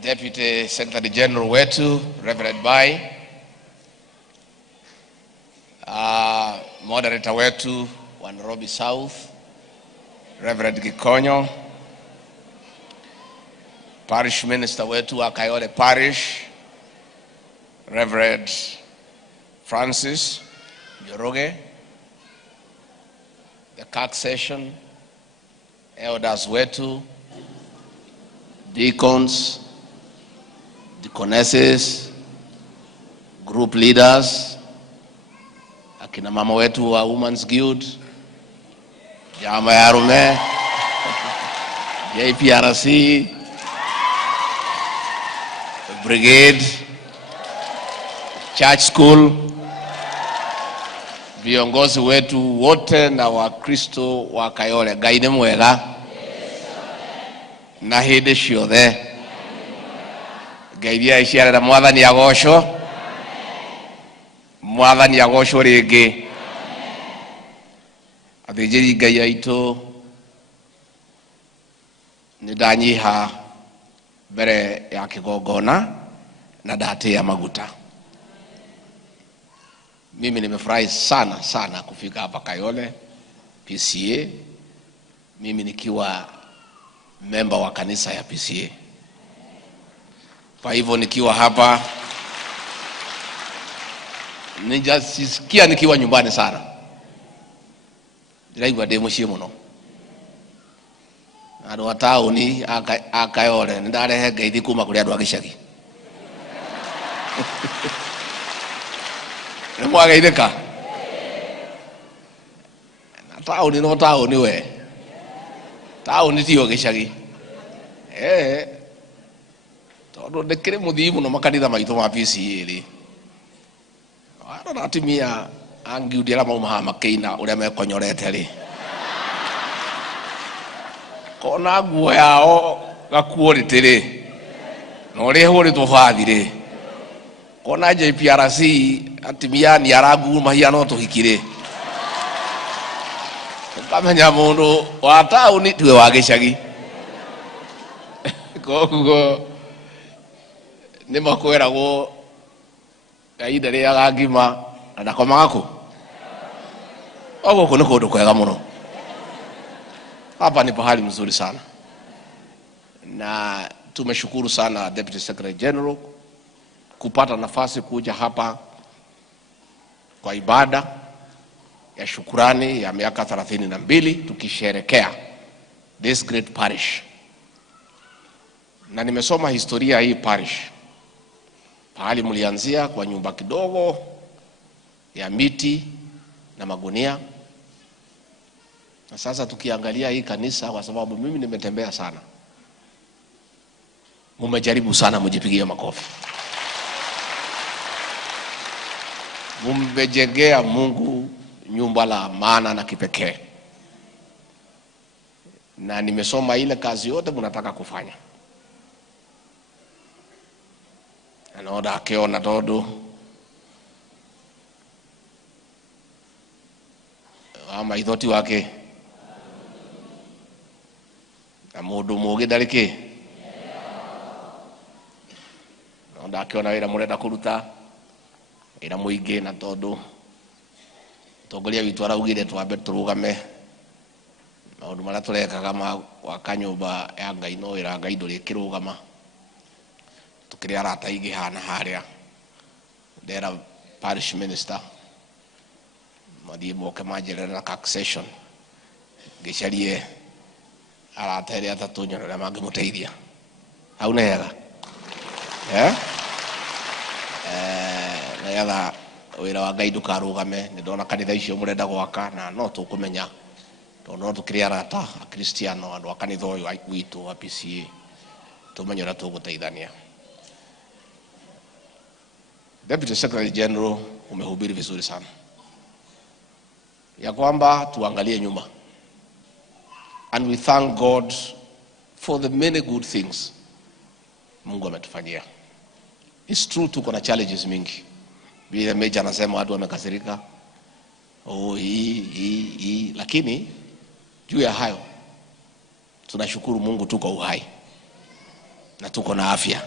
Deputy Secretary General wetu Reverend Bai, moderator wetu wa Nairobi South Reverend Gikonyo, Parish Minister wetu wa Kayole Parish Reverend Francis Njoroge, the CAC session, elders wetu, deacons, deaconesses, group leaders, akina mama wetu wa Women's Guild, Jama ya Rume, JPRC, Brigade, Church School, viongozi wetu wote na Wakristo wa Kayole, Ngai ni mwega na hindi ciothe. Ngai ya iciarera mwathani agocwo, mwathani agocwo ringi. Athĩnjĩri Ngai aitũ, nĩ ndanyiha mbere ya kĩgongona na ndatĩa maguta. Mimi nimefurahi sana kufika hapa Kayole PCA, mimi nikiwa member wa kanisa ya PCA. Kwa hivyo nikiwa hapa nijasikia nikiwa nyumbani sana. Ndiraigua ndĩ mũciĩ mũno. Andũ a taũni a Kayole nĩndarehe ngeithi kuma kũrĩ andũ a gĩcagi. Nĩ mwageithĩka? Na taũni no taũni we. Taũni tiyo gĩcagi. Tondũ ndĩkĩrĩ mũthii mũno makanitha maitũ ma PCA rĩ. Arona atumia angiundi arĩa mauma haha makĩina ũrĩa mekonyorete rĩ. Kona nguo yao gakuo rĩtĩ rĩ. Na ũrĩa hũrĩtwo bathi rĩ. Kona JPRC atumia ni arangu mahiano tũhiki rĩ. Ũkamenya mũndũ wa taũni tiwe wa gĩcagi. Koguo nĩ makwĩragwo kahinda rĩrĩa ngima na ndakomaga kũ. Gũkũ nĩ kũndũ kwega mũno. Hapa ni pahali mzuri sana. Na tumeshukuru sana Deputy Secretary General kupata nafasi kuja hapa kwa ibada ya shukurani ya miaka 32 tukisherekea this great parish. Na nimesoma historia hii parish. Pahali mlianzia kwa nyumba kidogo ya miti na magunia. Na sasa tukiangalia hii kanisa, kwa sababu mimi nimetembea sana, mumejaribu sana, mjipigie makofi. Mumejengea Mungu nyumba la maana na kipekee. Na nimesoma ile kazi yote mnataka kufanya. Anaoda akiona todo ama ithoti wake na mũndũ mũgĩ ndarĩ kĩ. Anaoda akiona wĩra mũrenda kũruta wĩra mũingĩ, na tondũ mũtongoria witũ araugire twambe tũrũgame maũndũ marĩa tũrekaga gwaka nyũmba ya Ngai, no wĩra Ngai ndũrĩkĩrũgama. Tukiri arata igi hana harĩa ndera parish minister mathii moke manjĩrĩre na CAC session ngĩcarie arata erĩ atatũ nyonera mangĩmũteithia. Hau nĩ hega nĩgetha wĩra wa Ngai ndũkarũgame. Nĩ ndona kanitha icio mũrenda gwaka, na no tũkũmenya tondũ no tũkĩrĩ arata a Kristiano, andũ a kanitha ũyũ witũ wa PCA, tũmenye ũrĩa tũgũteithania. Deputy Secretary General, umehubiri vizuri sana ya kwamba tuangalie nyuma, and we thank God for the many good things Mungu ametufanyia. It's true tuko na challenges mingi. Vile Meja anasema watu wamekasirika, lakini juu ya hayo tunashukuru Mungu tuko uhai. na tuko na afya.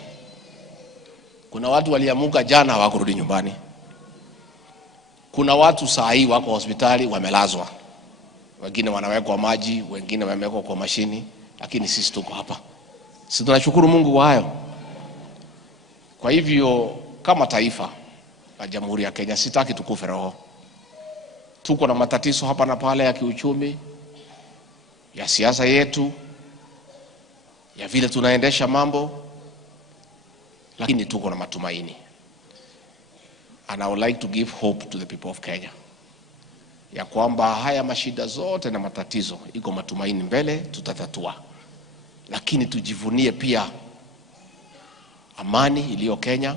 Kuna watu waliamuka jana hawakurudi nyumbani. Kuna watu saa hii wako hospitali wamelazwa. Wengine wanawekwa maji, wengine wamewekwa kwa mashini, lakini sisi tuko hapa. Sisi tunashukuru Mungu kwa hayo. Kwa hivyo kama taifa la Jamhuri ya Kenya sitaki tukufe roho. Tuko na matatizo hapa na pale ya kiuchumi, ya siasa yetu, ya vile tunaendesha mambo, lakini tuko na matumaini. And I would like to give hope to the people of Kenya, ya kwamba haya mashida zote na matatizo iko matumaini mbele, tutatatua. Lakini tujivunie pia amani iliyo Kenya,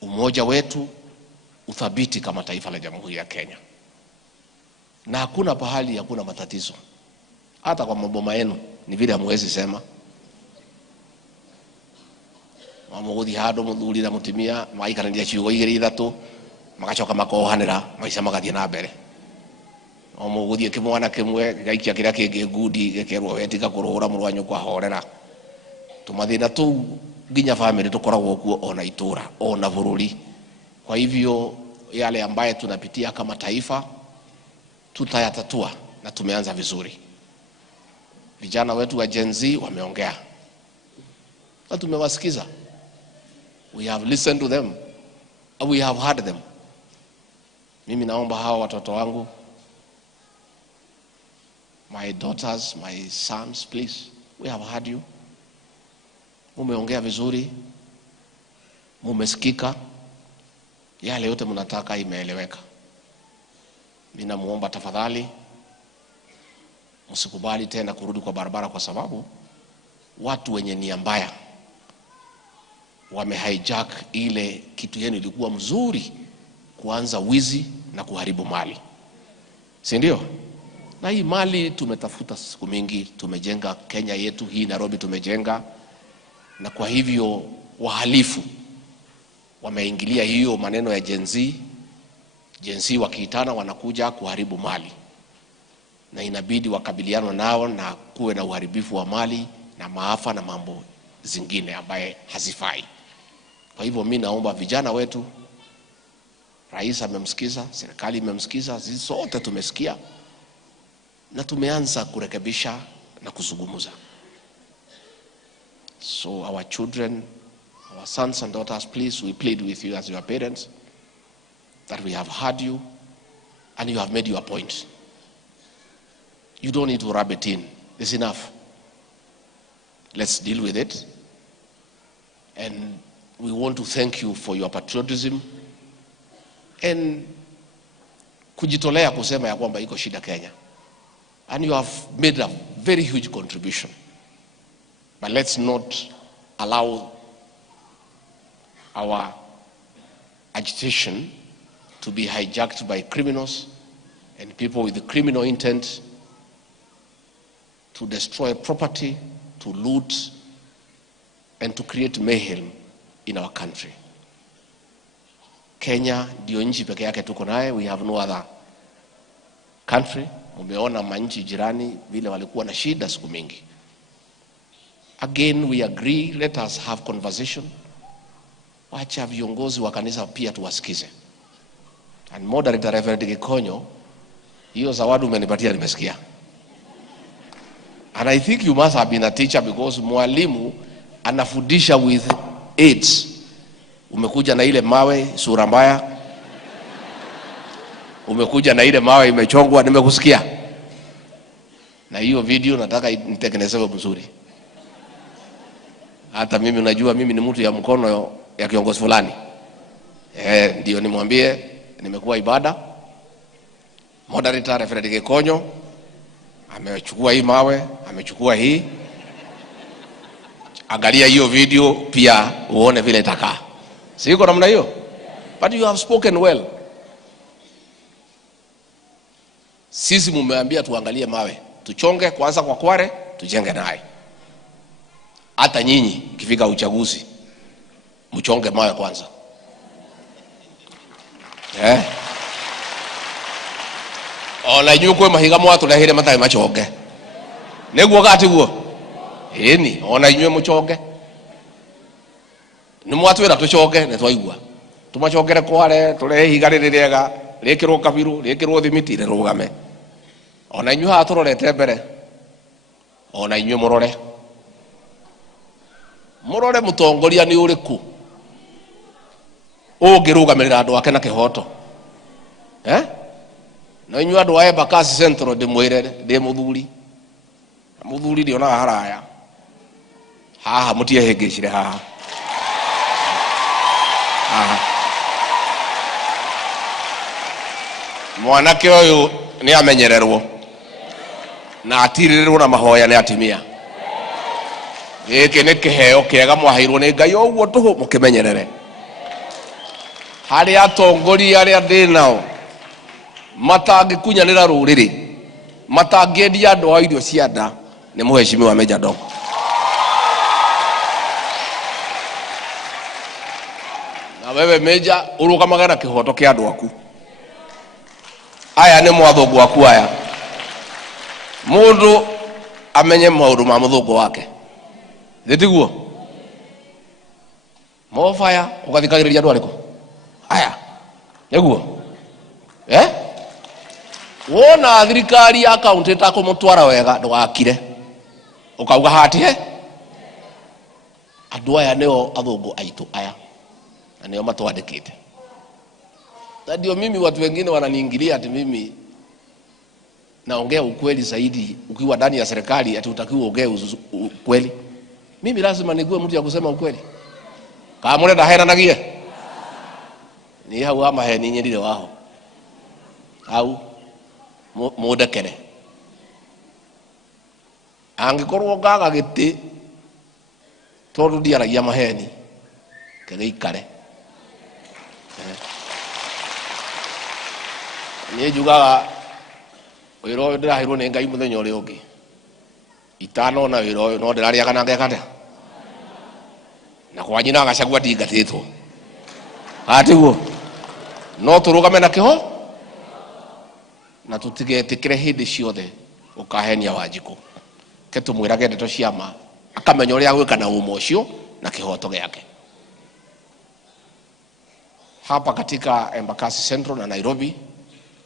umoja wetu, uthabiti kama taifa la Jamhuri ya Kenya. Na hakuna pahali hakuna matatizo. Hata kwa maboma yenu ni vile hamwezi sema. Mamuguthi hado muthuri na mutimia maikarania ciugo igiri ithatu magacoka makohanira maica magathie na mbere. Mamuguthi kimwana kimwe gaikia kiria kingi ngudi gekerwo wetika kuruhura murwanyu kwa horera. Tumathina tu nginya family tukoragwo kuo ona itura ona bururi. Kwa hivyo yale ambaye tunapitia kama taifa tutayatatua na tumeanza vizuri. Vijana wetu wa Gen Z wameongea na tumewasikiza. We have listened to them. We have heard them. Mimi naomba hawa watoto wangu, my daughters, my sons, please, we have heard you. Mumeongea vizuri, mumesikika, yale yote mnataka imeeleweka. Mimi namuomba tafadhali msikubali tena kurudi kwa barabara, kwa sababu watu wenye nia mbaya wamehijack ile kitu yenu ilikuwa mzuri, kuanza wizi na kuharibu mali. Si ndio? Na hii mali tumetafuta siku mingi, tumejenga Kenya yetu hii, Nairobi tumejenga, na kwa hivyo wahalifu wameingilia hiyo maneno ya Gen Z wakiitana wanakuja kuharibu mali. Na inabidi wakabiliano nao na kuwe na uharibifu wa mali na maafa na mambo zingine ambaye hazifai. Kwa hivyo mimi naomba vijana wetu, rais amemsikiza, serikali imemsikiza, sisi sote tumesikia na tumeanza kurekebisha na kuzungumza. So our children, our sons and daughters, please, we plead with you as your parents that we have heard you and you have made your point. You don't need to rub it in. It's enough. Let's deal with it. And we want to thank you for your patriotism and kujitolea kusema ya kwamba iko shida Kenya. And you have made a very huge contribution. But let's not allow our agitation to be hijacked by criminals and people with the criminal intent to destroy property, to loot, and to create mayhem in our country. Kenya ndio nchi pekee yake tuko naye. We have no other country. Umeona manchi jirani vile walikuwa na shida siku mingi. Again, we agree, let us have conversation. Wacha viongozi wa kanisa pia tuwasikize. And moderator Reverend Gikonyo, hiyo zawadi umenipatia nimesikia. And I think you must have been a teacher, because mwalimu anafundisha with aids. Umekuja na ile mawe sura mbaya, umekuja na ile mawe imechongwa, nimekusikia. Na hiyo video nataka nitengenezewe mzuri. Hata mimi unajua mimi ni mtu ya mkono ya kiongozi fulani. Ndio nimwambie nimekuwa ibada. Moderator Reverend Gikonyo amechukua hii mawe, amechukua hii. Angalia hiyo video pia uone vile itakaa. Siko namna hiyo? But you have spoken well. Sisi mumeambia tuangalie mawe, tuchonge kwanza kwa Kware, tujenge naye. Hata nyinyi kifika uchaguzi mchonge mawe kwanza. Ona nyuko mahiga mwatu lehire matai machonge. Neguo gati guo. Eni ona nyuo mchonge. ni mwatwira tucoke ne twaigua tumacokere kware tule higarire riega rekirwo kabiru rekirwo thimiti rugame ona inyu ha turorete mbere ona inyu murore mutongoria ni uriku ungirugamirira andu ake na kihoto na inyu andu a Embakasi Central ndimwire ndi muthuri ndionaga haraya haha mutiehingicire haha mwanake uyu ni amenyererwo na atirirwo na mahoya ni atimia giki ni kiheo kiega mwaheirwo ni Ngai uguo tuhu mukimenyerere hari atongoria aria ndinao matangikunyanira ruriri matangiedia andu a irio cia nda ni Mheshimiwa Meja Dong. Na wewe Meja urugamaga na kihoto kia andu aku aya ni mwathungu aku aya mundu amenye maundu ma muthungu wake thitiguo mofaya ugathikagiriria andu ariku aya niguo wona thirikari ya kaunti ta kumutwara wega ndugakire ukauga hati andu aya nio athungu aitu aya na nio matwandikite. Ndio mimi watu wengine wananiingilia ati mimi naongea ukweli zaidi ukiwa ndani ya serikali ati utakiwa ongea ukweli. Mimi lazima nigue mtu ya kusema ukweli. Kama mure ndahera nagie ni hau ama heni nyirire waho au mudekere angikorwo ngaga giti tondu ndiaragia maheni kegeikare ni jugaga wira uyu ndirahirwo ni Ngai muthenya uri ungi itano na wira uyu no ndiraria kana ngekata na kwa nyina agacagua ndingatitwo atiguo no turugame na kiho na tutigetikire hindi ciothe ukahenia Wanjiku ketumwirage ndeto ciama akamenya uria gwika na umo ucio na kihoto giake. Hapa katika Embakasi Central na Nairobi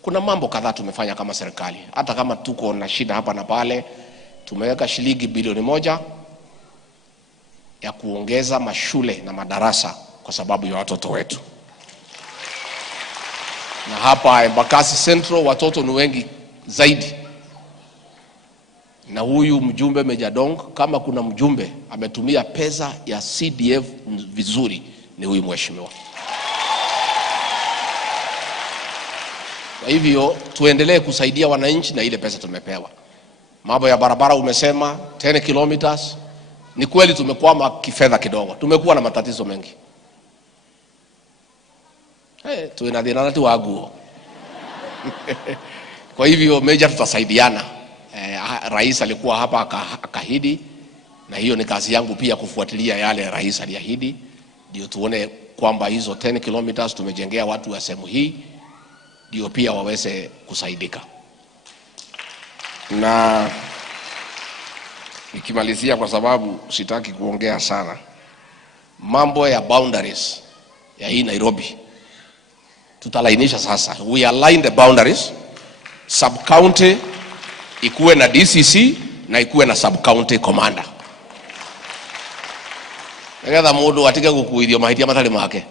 kuna mambo kadhaa tumefanya kama serikali. Hata kama tuko na shida hapa na pale, tumeweka shilingi bilioni 1 ya kuongeza mashule na madarasa kwa sababu ya watoto wetu. Na hapa Embakasi Central watoto ni wengi zaidi. Na huyu mjumbe Meja Dong, kama kuna mjumbe ametumia pesa ya CDF vizuri ni huyu mheshimiwa. Kwa hivyo tuendelee kusaidia wananchi na ile pesa tumepewa. Mambo ya barabara umesema 10 kilometers. Ni kweli tumekwama kifedha kidogo. Tumekuwa na matatizo mengi. Tuenadhina nati waguo. Kwa hivyo Meja tutasaidiana. Rais alikuwa hapa akahidi na hiyo ni kazi yangu pia kufuatilia yale rais aliahidi ndio tuone kwamba hizo 10 kilometers tumejengea watu wa sehemu hii ndio pia waweze kusaidika. Na nikimalizia kwa sababu sitaki kuongea sana, mambo ya boundaries ya hii Nairobi tutalainisha sasa. We align the boundaries, sub county ikuwe na DCC na ikuwe na sub county commander. Ngetha mundu atige gukuithio mahitia matari make.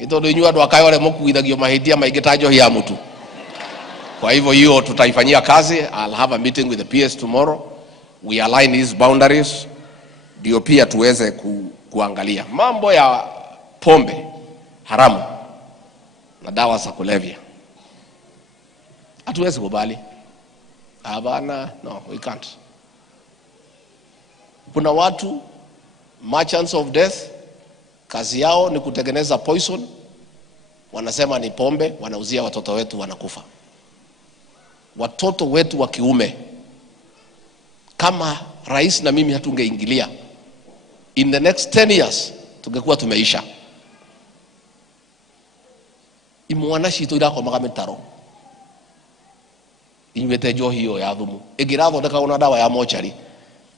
Itondo inyu andu akayo le mukuithagio mahitia maingi ta njohi ya mutu. Kwa hivyo hiyo tutaifanyia kazi. I'll have a meeting with the PS tomorrow. We align these boundaries ndio pia tuweze kuangalia mambo ya pombe haramu na dawa za kulevya. Hatuwezi kubali. Hapana, no, we can't. Kuna watu merchants of death, kazi yao ni kutengeneza poison, wanasema ni pombe, wanauzia watoto wetu wanakufa. Watoto wetu wa kiume, kama rais na mimi hatungeingilia, in the next 10 years tungekuwa tumeisha. Imwana shito irako magametaro inyuete njohi hiyo ya thumu ingirathondeka una dawa ya mochari.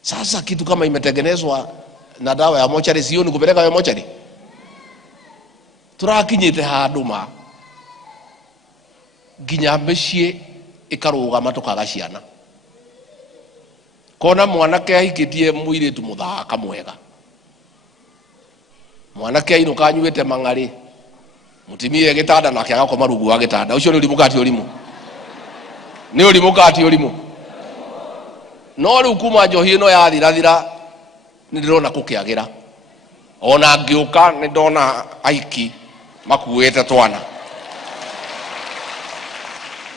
Sasa kitu kama imetengenezwa na dawa ya mochari sio ni kupeleka ya mochari. turakinyite handu ma nginya mĩciĩ ikarugama tukaga ciana kona mwanake ahikitie muiritu muthaka mwega mwanake ainuka anyuite mang'ari mutimie gitanda nake agakoma rungu wa gitanda ucio ni urimu kati urimu ni urimu kati urimu no riu kuma njohi ino yathirathira ni ndirona kukiagira ona ngiuka ni ndona aiki makuite twana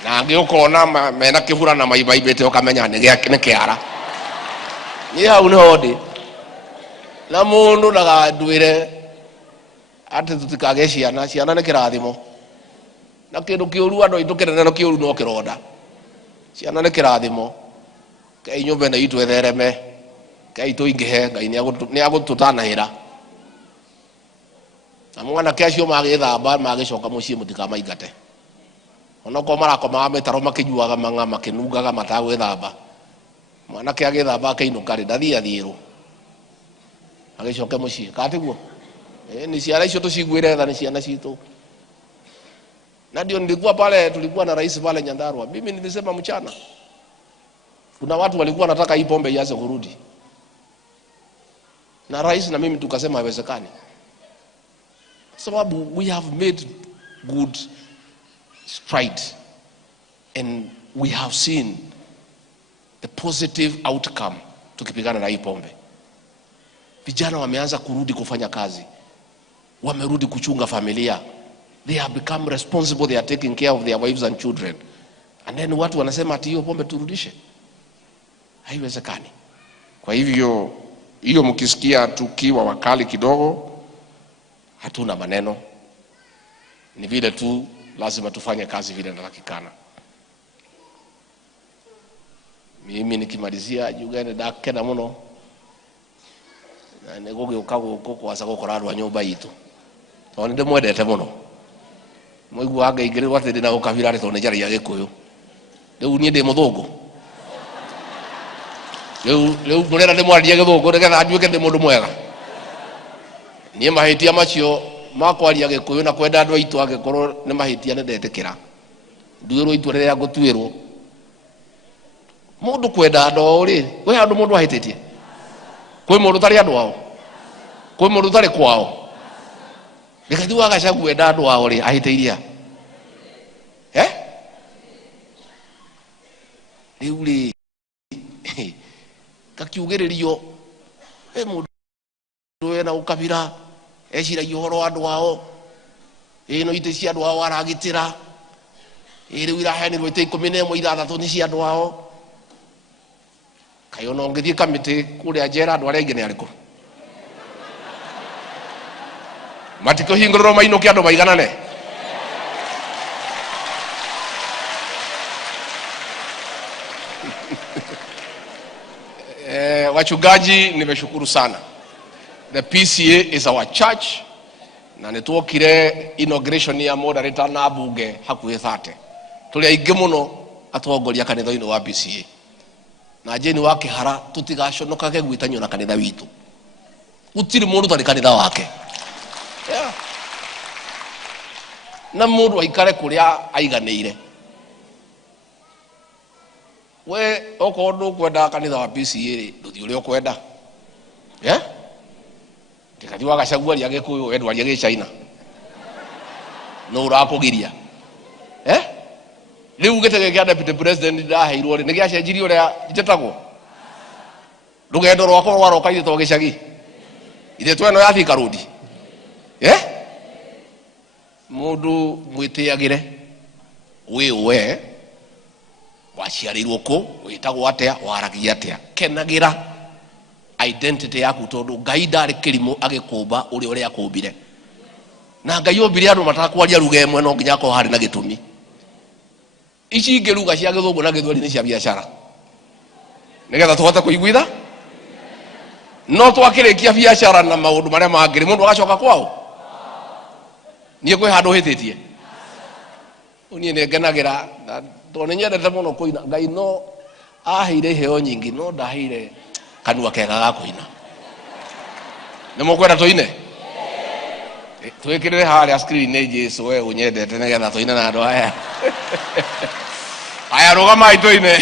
na ngiukona mena kibura na maibaibete ukamenya ni kiara ni hau ni hodi na mundu ndaganduire ati tutikage ciana ni kirathimo na kindu kiuru andu itu kinene no kiuru no kironda ciana ni kirathimo kai nyumba na itu ethereme kai tuingihe ngai ni agututanahira na mwana kesho magithamba magicoka mucii mutikamaingate onoko marakoma metaro makinyuaga mang'a makinugaga matagwithamba mwanake agithamba akainuka ri ndathia thiru agicoke mucii katiguo ni ciana icio tuciguire tha ni ciana citu na ndio nilikuwa pale tulikuwa na rais pale Nyandarua mimi nilisema mchana kuna watu walikuwa nataka hii pombe ianze kurudi na rais na mimi tukasema haiwezekani sababu we have made good stride and we have seen the positive outcome tukipigana na hii pombe. Vijana wameanza kurudi kufanya kazi, wamerudi kuchunga familia, they have become responsible, they are taking care of their wives and children, and then watu wanasema ati hiyo pombe turudishe. Haiwezekani. Kwa hivyo hiyo mkisikia tukiwa wakali kidogo hatuna maneno, ni vile tu lazima tufanye kazi vile inatakikana. Mimi nikimalizia jugane dakena muno na negoge ukago koko asa gukora rwa nyumba itu tone de mwendete muno moigua nga igere wate ndina ukabira ri tone jari ya Gikuyu riu nie ndi muthungu riu murera ndi mwaria Githungu nigetha nduike ndi mundu mwega nie mahitia macio makwaria Gikuyu na kwenda andu aitu agikorwo ni mahitia ni ndetikira nduirwo itu riria ngutuirwo mundu kwenda andu ri we andu mundu ahititie kwe mundu tari andu ao kwe mundu tari kwao nikathiwa gacagu enda andu ao ri ahiteiria riu ri kakiugiririo mundu wena ukabira eciragia uhoro wa andu ao ino ite cia andu ao aragitira riu iraheanirwo ite 11 ithathatu ni cia andu ao kayo no ngithie kamiti kuria jera andu arengi ni ariku matiko hingororo maino ki andu maiganane wachungaji nimeshukuru sana. The PCA is our church na nituokire inauguration ya moderator na bunge hakuhi 30 tuli aingi muno atongoria kanitha-ini wa PCA na jeni wake hara tutigaconokage gwitanyo na kanitha witu gutiri mundu tari kanitha wake na mundu aikare kuria aiganeire we okondo kwenda kanitha wa PCA ri nduthi uri okwenda ndikathi wagacagua ria Gikuyu we ndwaria Gichina no urakugiria riu gitege kia deputy president ndaheirwo ri nigiacenjirio ria njetagwo rugendo rwako rwaroka ithe to gicagi ithe tweno ya Thika Road mundu mwitiagire we waciarirwo ku witagwo atia waragia atia kenagira identity yaku tondu Ngai ndari kirimu agikumba uri akumbire na Ngai ombire andu matakwaria ruga imwe no nginya ko hari na gitumi ici ngiruga cia Githungu na Githweri ni cia biashara nigetha tuhote kuiguitha no twakirikia biashara na maundu maria mangiri mundu agacoka kwao nie kwi handu hititie unie ne ngenagira to ni nyendete muno kuina Ngai no aheire heo nyingi no ndaheire kanua kega ga kuina ni mukwenda tuine twikirire haria screen ni Jesu we unyendete nigetha tuine na andu aya aya rugamai tuine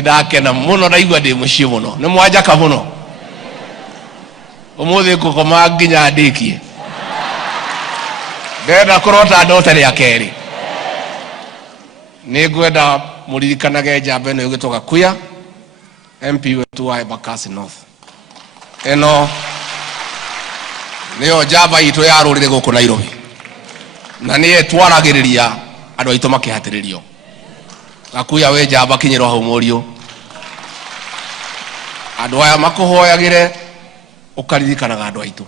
ndakena muno ndaigua ndi muciĩ muno nĩ mwanjaka muno ũmũthĩ ngũkoma nginya ndĩkie ndenda kũrota ndote rĩa kerĩ nĩ ngwenda mũririkanage njamba ĩno ĩgĩtwo Gakuya MP wetu wa Embakasi North ĩno nĩyo njamba itũ ya rũrĩrĩ gũkũ Nairobi na nĩye twaragĩrĩria andũ aitũ makĩhatĩrĩrio Gakuya we njamba kinyĩrwo hau mũriũ andũ aya makũhoyagĩre ũkaririkanaga andũ aitũ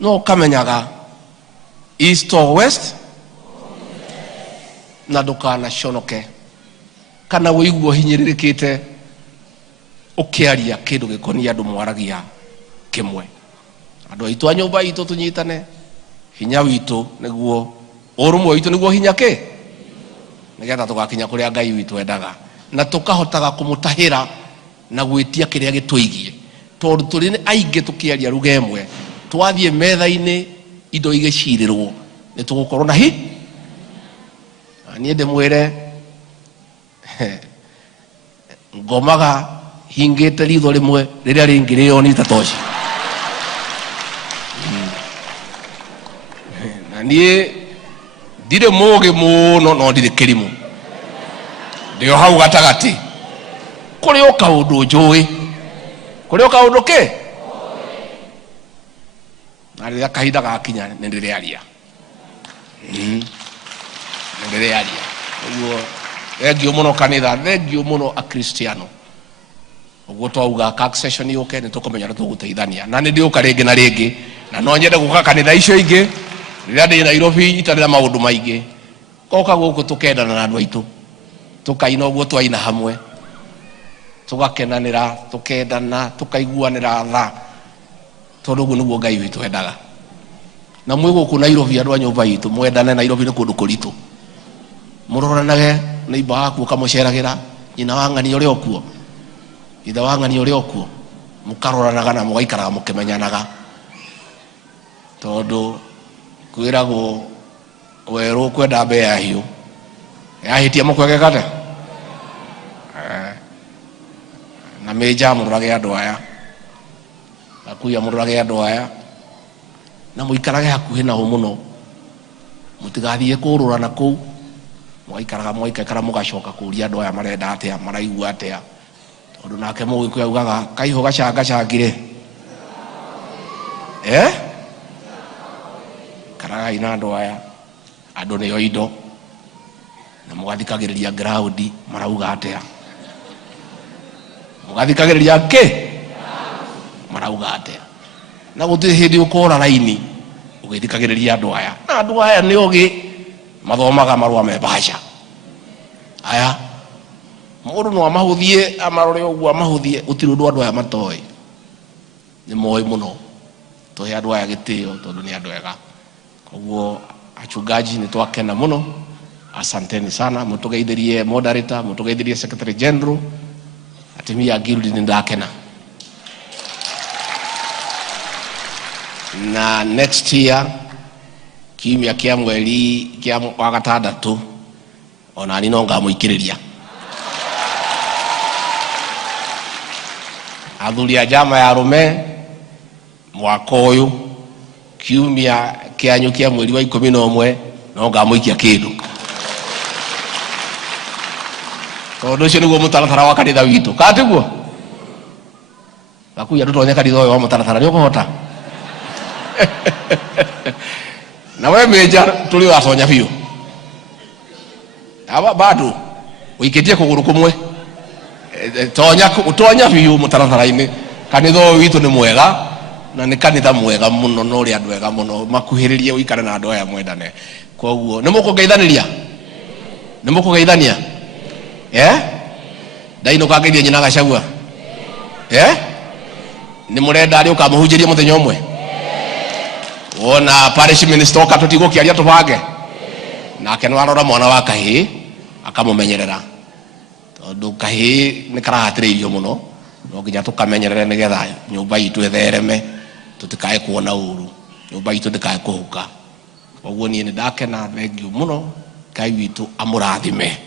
no ũkamenyaga east or west na ndũkanaconoke kana wĩiguo hinyĩrĩrĩkĩte ũkĩaria kĩndũ gĩkonie andũ mwaragia kĩmwe andũ aitũ a nyũmba itũ tũnyitane hinya witũ nĩguo ũrũmwe witũ nĩguo hinya kĩ nĩgetha tũgakinya kũrĩa Ngai witũ endaga na tũkahotaga kũmũtahĩra na gwĩtia kĩrĩa gĩtũigie tondũ tũrĩ nĩ aingĩ tũkĩaria ruga ĩmwe twathiĩ metha-inĩ indo igĩcirĩrwo nĩ tũgũkorwo na niĩ ndĩmwĩre ngomaga hingĩte ritho rĩmwe rĩrĩa rĩngĩ rĩonita toci na niĩ ndirĩ mũgĩ mũno no ndirĩ kĩrimũ ndĩo hau gatagatĩ kũrĩ o kaũndũ njũĩ kũrĩ o kaũndũ kĩ na rĩrĩa kahinda gakinya nĩ ndĩrĩaria nĩ ndĩrĩaria ũguo thengio mũno kanitha thengio mũno akristiano ũguo twauga CAC session yũke nĩ tũkũmenya nĩ tũgũteithania na nĩ ndĩũka rĩngĩ na rĩngĩ na no nyende gũka kanitha icio ingĩ rĩrĩa ndĩ Nairobi itarĩ na maũndũ maingĩ goka gũkũ tũkendana na andũ aitũ tũkaina ũguo twaina hamwe tũgakenanĩra tũkendana tũkaiguanĩra tha tondũ ũguo nĩguo Ngai witũ endaga na mwĩ gũkũ Nairobi andũ a nyũmba itũ mwendane Nairobi nĩ kũndũ kũritũ muroranage ni ibaku kamuceragira ina wangani uri okuo itha wangani uri okuo mukaroranaga na mugaikaraga mukimenyanaga tondu kwiragwo weru kwenda mbe ya hiu yahitia mukwege kate na meja murage andu aya akuya murage andu aya na muikarage hakuhi nao muno mutigathie kururana kuu mwaikara mugacoka kuria andu aya marenda atia maraigua atia tondu nake mugikuyu augaga kaiho gacangacangire karagai na andu aya andu nio indo na mugathikagiriria ground marauga atia mugathikagiriria marauga atia na gutiri hindi ukora laini ugithikagiriria andu aya na andu aya ni ogi mathomaga marua mebasha aya mundu no amahuthie amarore uguo amahuthie gutiri undu andu aya matoi ni moi muno tuhe andu aya gitio tondu ni andu ega koguo achungaji ni twakena muno asanteni sana mutugeithirie moderator mutugeithirie secretary general atimia guild ni ndakena na next year kiumia kia mweri kia wa gatandatu ona ni no ngamuikiriria athuri a jama ya rume mwaka uyu kiumia kianyu kia mweri wa 11 no ngamuikia kindu tondu ucio niguo mutaratara wa kanitha witu katiguo gakuya tutonye kanitha uyu wa mutaratara ni ukuhota na we meja tuli waconya biu aba bado uiketie kuguru kumwe tonya biu mutaratara-ini kanitha uyu witu ni mwega na ni kanitha mwega muno no ri andu ega muno makuhiririe uikare na andu aya mwendane koguo ni mukugeithaniria ndaino kageithia nyina gacagua ni murenda ari ukamuhunjirie muthenya umwe wona parish minister oka tutigukiaria tubange nake no arora mwana wa kahi akamumenyerera tondu kahi ni karahatiriirio muno no nginya tukamenyerere nigetha nyumba itu ethereme tutikae kuona uru nyumba itu ndikae kuhuka koguo ni ndakena thengiu muno Ngai witu amurathime.